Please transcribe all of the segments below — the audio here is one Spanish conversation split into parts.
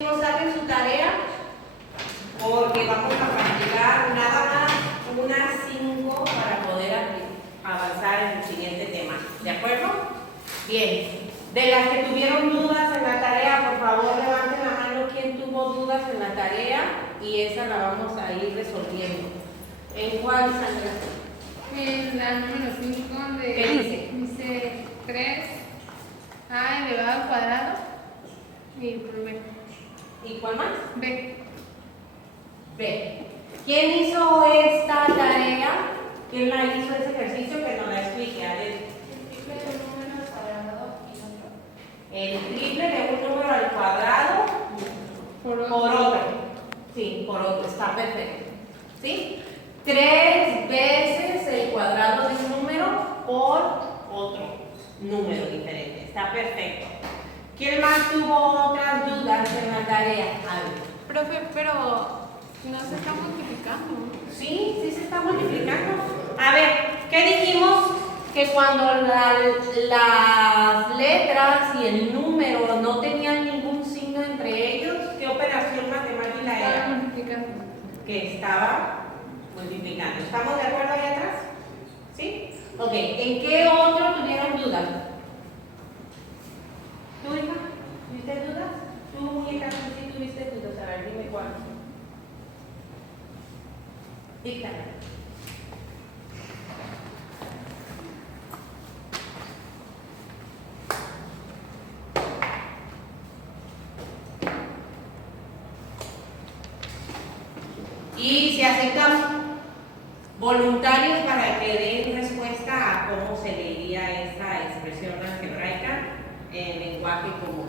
No saquen su tarea porque vamos a practicar nada más unas 5 para poder avanzar en el siguiente tema. ¿De acuerdo? Bien. De las que tuvieron dudas en la tarea, por favor levanten la mano quien tuvo dudas en la tarea y esa la vamos a ir resolviendo. ¿En cuál, Sandra? En la número 5 de... ¿Qué dice? Dice 3a elevado al cuadrado y por b. ¿Y cuál más? B. B. ¿Quién hizo esta tarea? ¿Quién la hizo ese ejercicio? Que nos la explique. A ver. El triple de un número al cuadrado Por por otro. Sí, por otro. Está perfecto. ¿Sí? 3 veces el cuadrado de un número por otro número diferente. Está perfecto. ¿Quién más tuvo otras dudas en la tarea? A ver. Profe, pero no se está multiplicando. Sí, sí se está multiplicando. A ver, ¿qué dijimos? Que cuando las letras y el número no tenían ningún signo entre ellos, ¿qué operación matemática Estaba era? multiplicando. Que estaba multiplicando. ¿Estamos de acuerdo ahí atrás? ¿Sí? Ok, ¿en qué otro tuvieron dudas? ¿Tú, hija? ¿Tuviste dudas? Tú, muñeca, tú sí tuviste dudas. A ver, dime cuál. Díctame. Y se aceptan voluntarios para que den respuesta a cómo se leería esta expresión algebraica en lenguaje común.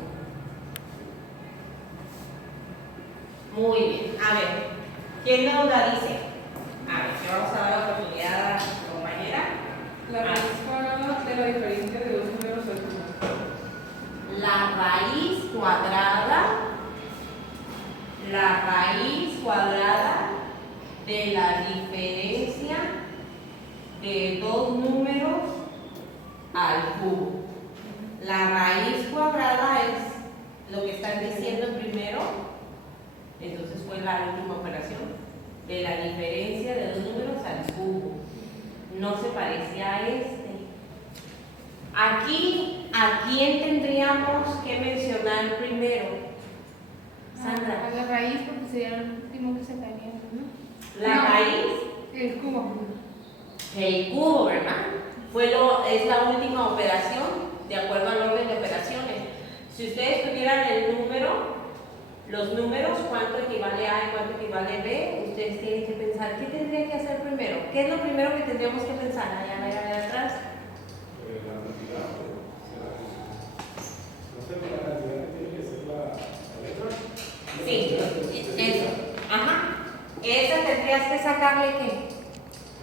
Muy bien. A ver, ¿quién nos la dice? A ver, le vamos a dar la oportunidad a la compañera. La raíz cuadrada de la diferencia de dos números al cubo. La raíz cuadrada de la diferencia de dos números al cubo. La raíz cuadrada es lo que están diciendo primero, entonces fue la última operación, de la diferencia de dos números al cubo. No se parece a este. Aquí, ¿a quién tendríamos que mencionar primero? Sandra. A la raíz porque sería el último que sacaría, ¿no? La No, raíz, el cubo. el cubo, ¿verdad? Es la última operación, de acuerdo al orden de operaciones. Si ustedes tuvieran el número, los números, cuánto equivale a y cuánto equivale a b, ustedes tienen que pensar, ¿qué tendría que hacer primero? ¿Qué es lo primero que tendríamos que pensar? Allá atrás. La cantidad, no sé, la cantidad que tiene que ser la letra. Sí, eso. Ajá. Esa tendrías que sacarle ¿qué?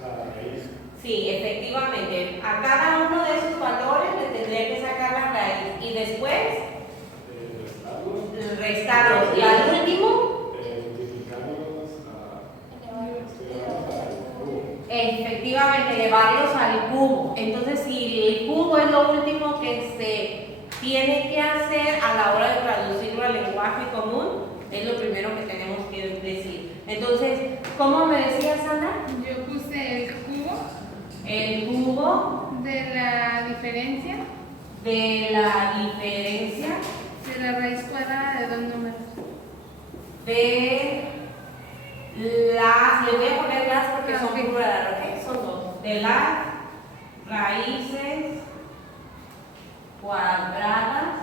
La raíz. Sí, efectivamente. A cada uno de esos valores le tendría que sacar la raíz y después restarlos. Y al último, Multiplicarlos efectivamente, llevarlos al cubo. Entonces, si el cubo es lo último que se tiene que hacer a la hora de traducirlo al lenguaje común, es lo primero que tenemos que decir. Entonces, ¿cómo me decía Sandra? Yo puse el cubo El cubo de la diferencia de la diferencia de la raíz cuadrada de dos números. de las, le voy a poner las porque son Ok. plurales, ¿ok? Son dos. De las raíces cuadradas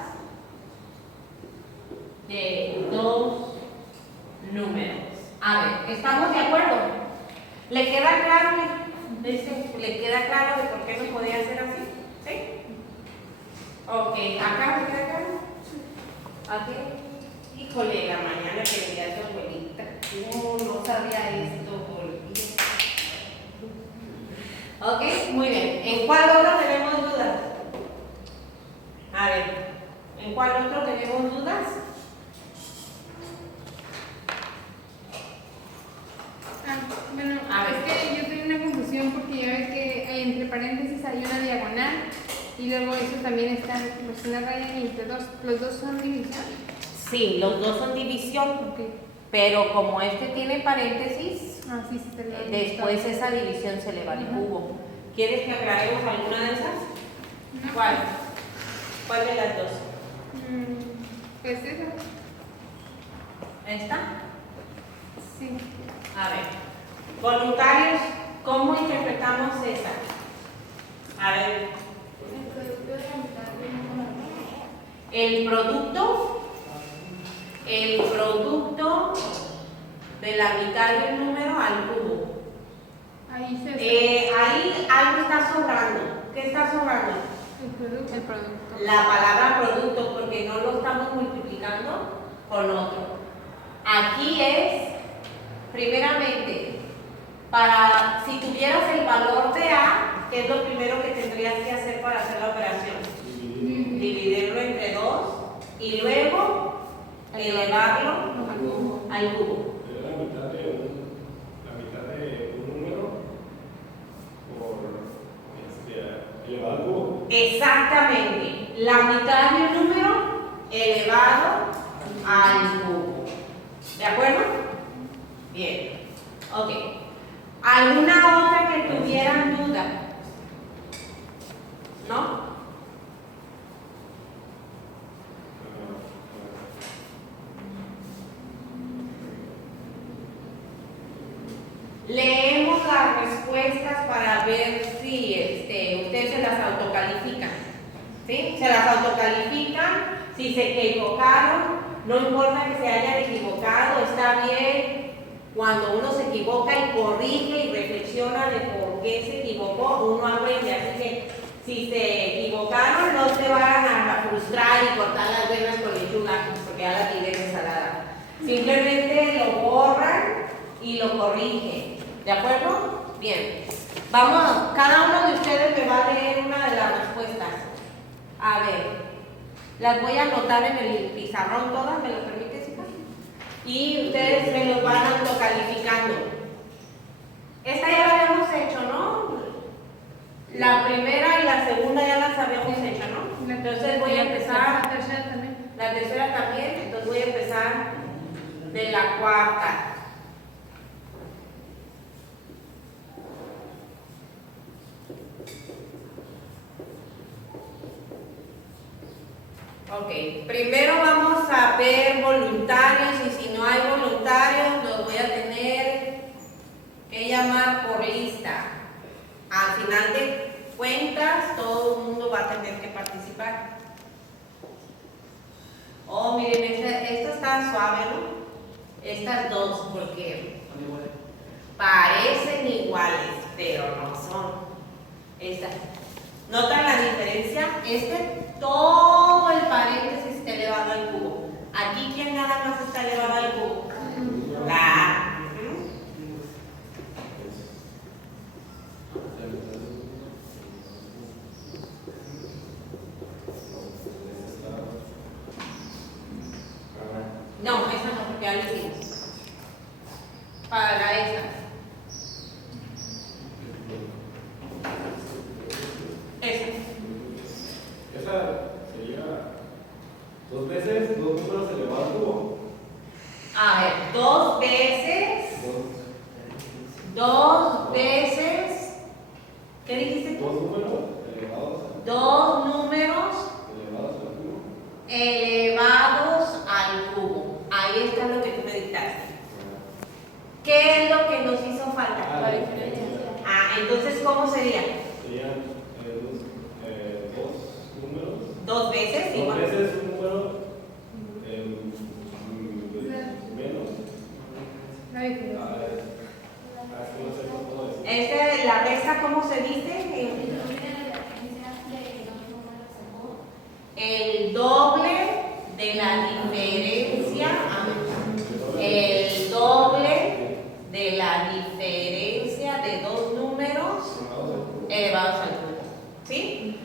de dos números. A ver, ¿estamos de acuerdo? ¿Le queda claro? ¿Le queda claro de por qué no podía ser así? ¿Sí? Ok, ¿acá me queda claro? Aquí. Híjole, la mañana que veía a tu abuelita. No sabía esto, por Dios. Ok, muy bien. ¿En cuál otro tenemos dudas? A ver, ¿en cuál otro tenemos dudas? Bueno, A ver. es que yo tengo una confusión porque ya ve que entre paréntesis hay una diagonal y luego eso también está, pues una raya y entre dos, los dos son división. sí, los dos son división, Ok. pero como este tiene paréntesis, Ah, sí, sí, te lo he después visto. esa división se le va al Ajá. cubo. ¿Quieres que aclaremos alguna de esas? No. ¿Cuál? ¿Cuál de las dos? Pues esa. ¿Esta? Sí. A ver, voluntarios, ¿cómo interpretamos esa? A ver, el producto de la mitad del número al cubo. Ahí se Ahí algo está sobrando. ¿Qué está sobrando? el producto. El producto. La palabra producto, porque no lo estamos multiplicando con otro. Aquí es, primeramente, para si tuvieras el valor de A, ¿qué es lo primero que tendrías que hacer para hacer la operación? Dividirlo entre 2 y luego elevarlo al cubo. Era la mitad de un número por elevado al cubo. Exactamente, la mitad del número elevado al cubo. ¿De acuerdo? Bien. Ok. ¿Alguna otra que tuvieran duda? ¿No? Leemos las respuestas para ver si ustedes se las autocalifican. ¿Sí? Se las autocalifican. Si se equivocaron, no importa que se hayan equivocado, está bien. Cuando uno se equivoca y corrige y reflexiona de por qué se equivocó, uno aprende. Así que si se equivocaron, no se van a frustrar y cortar las venas con lechuga, porque ya la tienen ensalada. Simplemente lo borran y lo corrigen. ¿De acuerdo? Bien. Vamos, cada uno de ustedes me va a leer una de las respuestas. A ver, las voy a anotar en el pizarrón todas, ¿me lo permites, hija? Y ustedes me los van autocalificando. Esta ya la habíamos hecho, ¿no? La primera y la segunda ya las habíamos hecho, ¿no? Entonces voy a empezar. La tercera también. La tercera también, entonces voy a empezar de la cuarta. Ok, primero vamos a ver voluntarios y si no hay voluntarios los voy a tener que llamar por lista. Al final de cuentas todo el mundo va a tener que participar. Oh, miren, esta está suave, ¿no? Estas dos, porque parecen iguales, pero no son. Estas. ¿Notan la diferencia? Todo el paréntesis está elevado al cubo. Aquí, ¿quién nada más está elevado al cubo? La A. No, esa no, porque ya lo hicimos. Para esa. Esa. Esa sería 2 veces 2 números elevados al cubo. A ver, 2 veces, ¿qué dijiste tú? 2 números elevados 2 números elevados al cubo. elevados al cubo. Ahí está lo que tú me dictaste. ¿Qué es lo que nos hizo falta? La diferencia. Ah, entonces, ¿cómo sería? Serían 2 números. 2 veces, 2 igual. veces un número menos. La diferencia. No sé cómo decir. La resta, ¿cómo se dice? El doble de la diferencia. El doble de la diferencia de 2 números elevados al cubo. ¿Sí?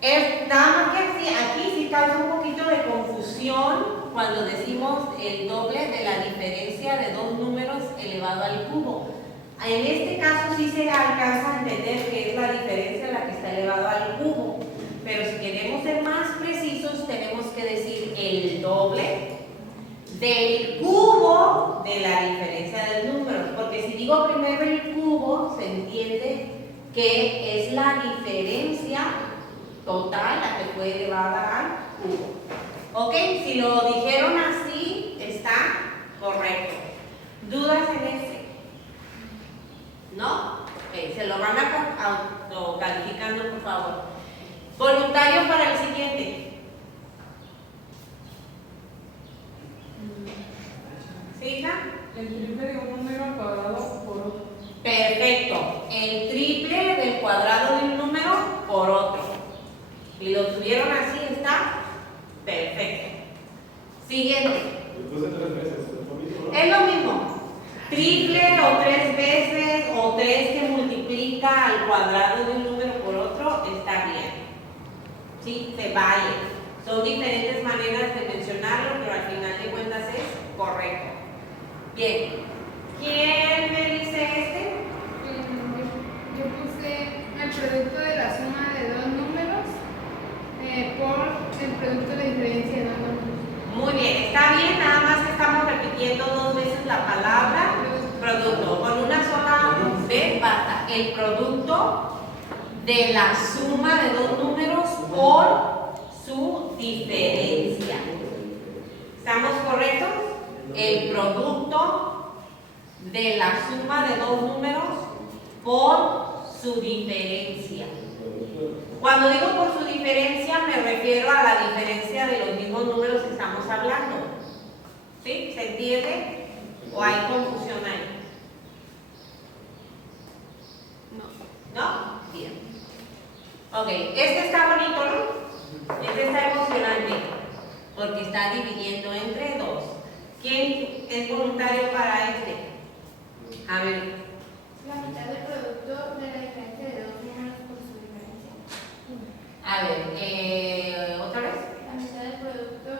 Es nada más que aquí sí causa un poquito de confusión cuando decimos el doble de la diferencia de 2 números elevado al cubo. En este caso sí se alcanza a entender que es la diferencia la que está elevado al cubo, pero si queremos ser más precisos tenemos que decir el el doble del cubo de la diferencia de números. Porque si digo primero el cubo, se entiende que es la diferencia total la que fue elevada al cubo. ¿Ok? Si lo dijeron así, está correcto. ¿Dudas en este? ¿No? Ok, se lo van a autocalificando, por favor. Voluntario para el siguiente. ¿Sí, hija? El triple de un número al cuadrado por otro. Perfecto. El triple del cuadrado de un número por otro. Si lo tuvieron así, está perfecto. Siguiente. Después de 3 veces, ¿es lo mismo, no? Es lo mismo. Triple o 3 veces o 3 que multiplica al cuadrado de un número por otro, está bien. Sí, se vale. Son diferentes maneras de mencionarlo, pero al final de cuentas es correcto. Bien. ¿Quién me dice este? Yo puse el producto de la suma de dos números por el producto de diferencia de dos números. Muy bien, está bien, nada más estamos repitiendo 2 veces la palabra producto. Con una sola vez basta. El producto de la suma de dos números por su diferencia. ¿Estamos correctos? El producto de la suma de dos números por su diferencia. Cuando digo por su diferencia, me refiero a la diferencia de los mismos números que estamos hablando. ¿Sí? ¿Se entiende? ¿O hay confusión ahí? ¿No? Bien. Ok, este está bonito, ¿no? Este está emocionante, porque está dividiendo entre dos. ¿Quién es voluntario para este? A ver. La mitad del producto de la diferencia de dos números por su diferencia. A ver, ¿otra vez? La mitad del producto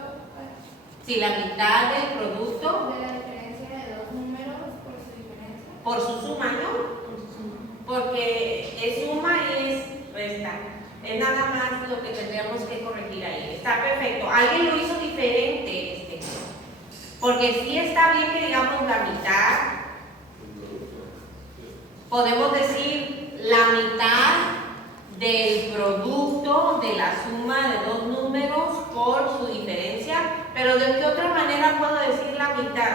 Sí, la mitad del producto de la diferencia de dos números por su diferencia. por su suma, ¿no? Porque es suma y es resta. Es nada más lo que tendríamos que corregir ahí. Está perfecto. Alguien lo hizo diferente este. Porque sí está bien que digamos la mitad. Podemos decir la mitad del producto de la suma de dos números por su diferencia. Pero ¿de qué otra manera puedo decir la mitad?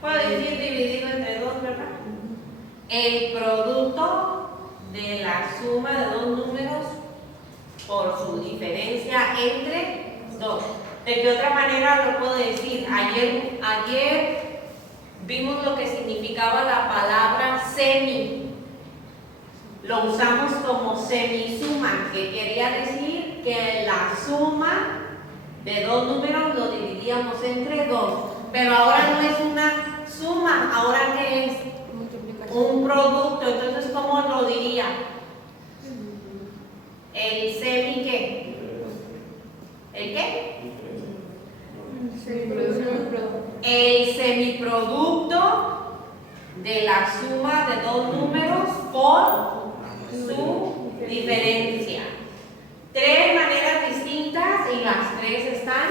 Puedo decir dividido entre dos, ¿verdad? El producto de la suma de dos números por su diferencia entre dos. ¿De qué otra manera lo puedo decir? Ayer vimos lo que significaba la palabra semi. Lo usamos como semisuma, que quería decir que la suma de dos números lo dividíamos entre dos. Pero ahora no es una suma, ahora ¿qué es? Un producto. Entonces, ¿cómo lo diría? ¿El semi qué? ¿El qué? El semiproducto de la suma de dos números por su diferencia. Tres maneras distintas y las tres están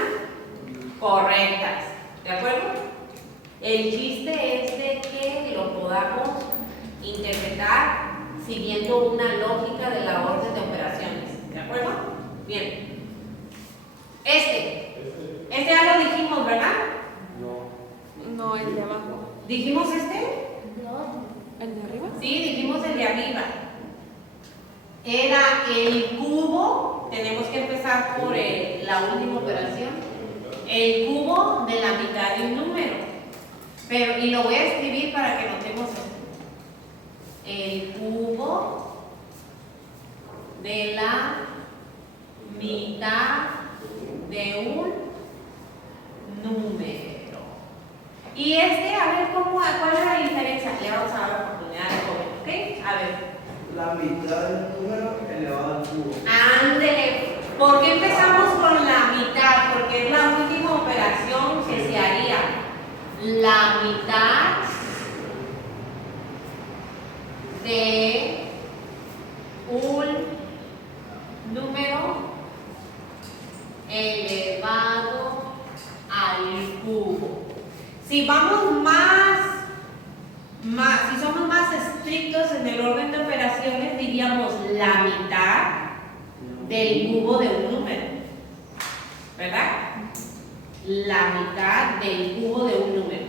correctas. ¿De acuerdo? El chiste es de que lo podamos interpretar siguiendo una lógica de la orden de operaciones. ¿De acuerdo? Bien. Este ya lo dijimos, ¿verdad? No, el de abajo. ¿Dijimos este? ¿El de arriba? Sí, dijimos el de arriba. Era el cubo, tenemos que empezar por la última operación. El cubo de la mitad de un número. Y lo voy a escribir para que notemos esto. El cubo de la mitad de un número. Y a ver cuál es la diferencia. Le vamos a dar la oportunidad de comer, ¿ok? A ver. La mitad del número elevado al cubo. Ándele. ¿Por qué empezamos con la mitad? Porque es la última operación que se haría. La mitad de un elevado al cubo. Si vamos si somos más estrictos en el orden de operaciones, diríamos la mitad del cubo de un número, ¿verdad? La mitad del cubo de un número.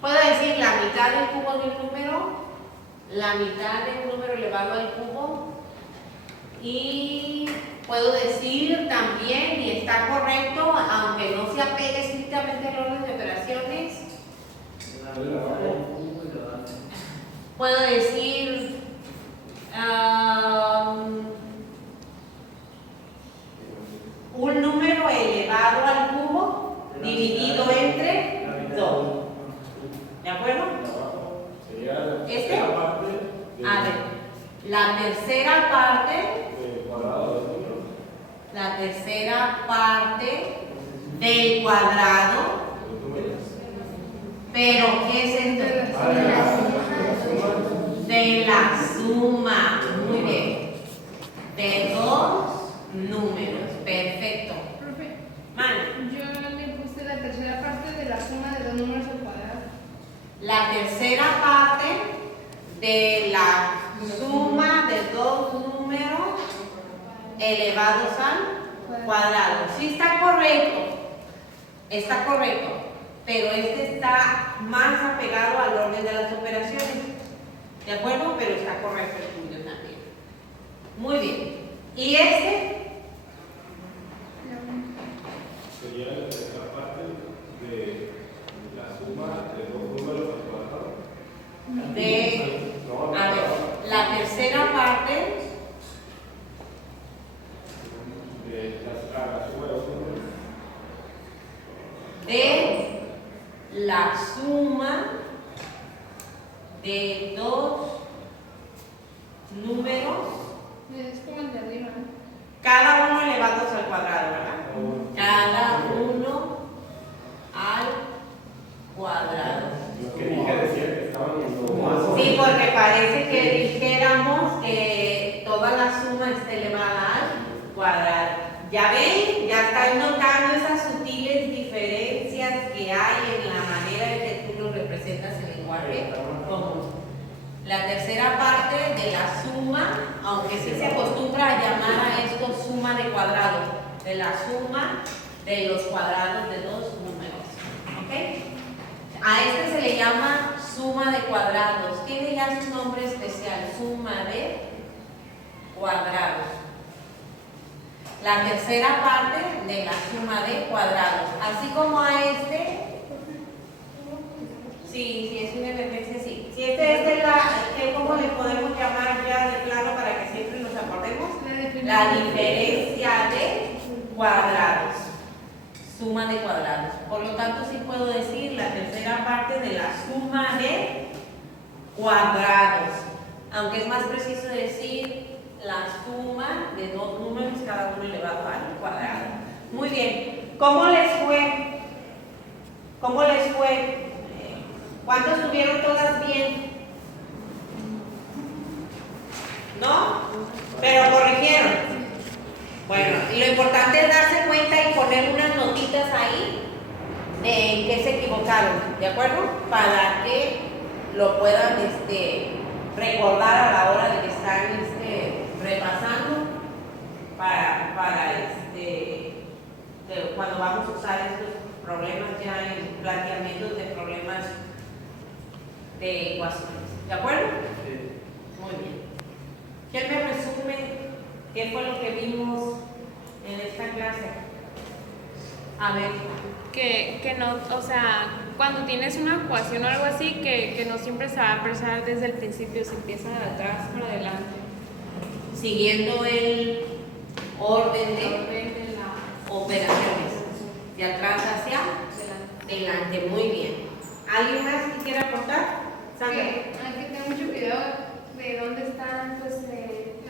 Puedo decir la mitad del cubo de un número, la mitad de un número elevado al cubo, y puedo decir también, y está correcto, aunque no se apegue estrictamente al orden de operaciones, puedo decir un número elevado al cubo dividido entre 2. ¿De acuerdo? Sería ¿Este? la parte A ver, la tercera parte, del cuadrado del número. la tercera parte del cuadrado, pero ¿qué es esto? De la suma, muy bien, de dos números, perfecto. Profe, Mal. yo le puse la tercera parte de la suma de dos números al cuadrado. La tercera parte de la suma de dos números elevados al cuadrado. Sí está correcto, pero este está más apegado al orden de las operaciones. ¿De acuerdo? Pero está correcto el tuyo también. Muy bien. ¿Y este? Sería la tercera parte de la suma de dos números al cuadrado. A ver, la tercera parte De la suma de dos números. de la suma de dos números, Es como el de arriba, ¿no? cada uno elevados al cuadrado, ¿verdad? Cada uno al cuadrado. Lo que dije decía que estaban los más. Sí, porque parece que dijéramos que toda la suma está elevada al cuadrado. Ya ven, ya están notando esas sutiles diferencias que hay en la manera en que tú lo representas en lenguaje común. La tercera parte de la suma, aunque sí se acostumbra a llamar a esto suma de cuadrados, de la suma de los cuadrados de dos números. ¿Ok? A este se le llama suma de cuadrados. Tiene ya su nombre especial, suma de cuadrados. La tercera parte de la suma de cuadrados. Así como a este, sí, es una emergencia, sí. Si este es de ¿cómo le podemos llamar ya de plano para que siempre nos acordemos? La diferencia de cuadrados. Suma de cuadrados. Por lo tanto, sí puedo decir la tercera parte de la suma de cuadrados. Aunque es más preciso decir la suma de dos números, cada uno elevado al cuadrado. Muy bien. ¿Cómo les fue? ¿Cómo les fue? ¿Cuántos tuvieron todas bien? ¿No? Pero corrigieron. Bueno, y lo importante es darse cuenta y poner unas notitas ahí de en qué se equivocaron, ¿de acuerdo? Para que lo puedan recordar a la hora de que están repasando para cuando vamos a usar estos problemas ya en planteamientos de problemas de ecuaciones, ¿de acuerdo? Muy bien. ¿Quién me resume qué fue lo que vimos en esta clase? A ver. Que no, o sea, cuando tienes una ecuación o algo así, que no siempre se va a expresar desde el principio, se empieza de atrás para adelante. Siguiendo el orden de la operaciones, de atrás hacia delante. Muy bien. ¿Alguien más que quiera aportar? Sandra. Hay que tener mucho cuidado de dónde están, pues,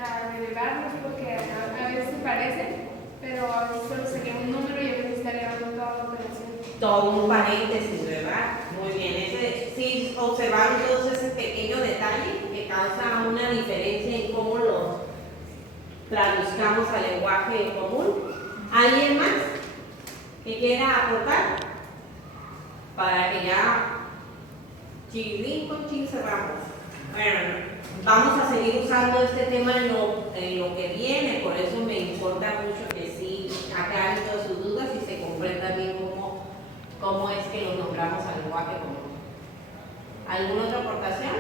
a relevarlos, porque a veces se parecen, pero a veces solo sería un número y a veces está elevando toda la operación. Todo un paréntesis, ¿verdad? Muy bien. Sí, observaron todos ese pequeño detalle que causa una diferencia en cómo los traduzcamos al lenguaje común. ¿Alguien Chilín con chin cerramos. Bueno, vamos a seguir usando este tema en lo que viene, por eso me importa mucho que sí aclaren todas sus dudas y se comprenda bien cómo es que lo nombramos al lenguaje común. ¿Alguna otra aportación?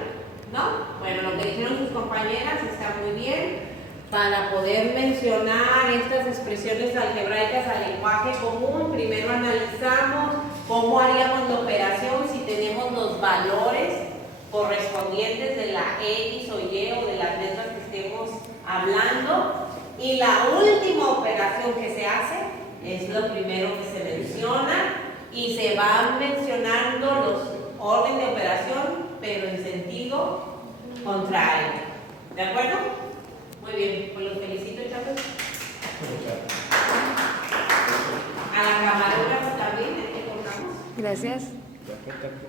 ¿No? Bueno, lo que dijeron sus compañeras está muy bien. Para poder mencionar estas expresiones algebraicas al lenguaje común, primero analizamos cómo haríamos la operación si tenemos los valores correspondientes de la X o Y o de las letras que estemos hablando. Y la última operación que se hace es lo primero que se menciona y se van mencionando los orden de operación, pero en sentido contrario. ¿De acuerdo? Muy bien, pues los felicito, chavos. A la camarógrafa también, ¿eh? Gracias. Perfecto.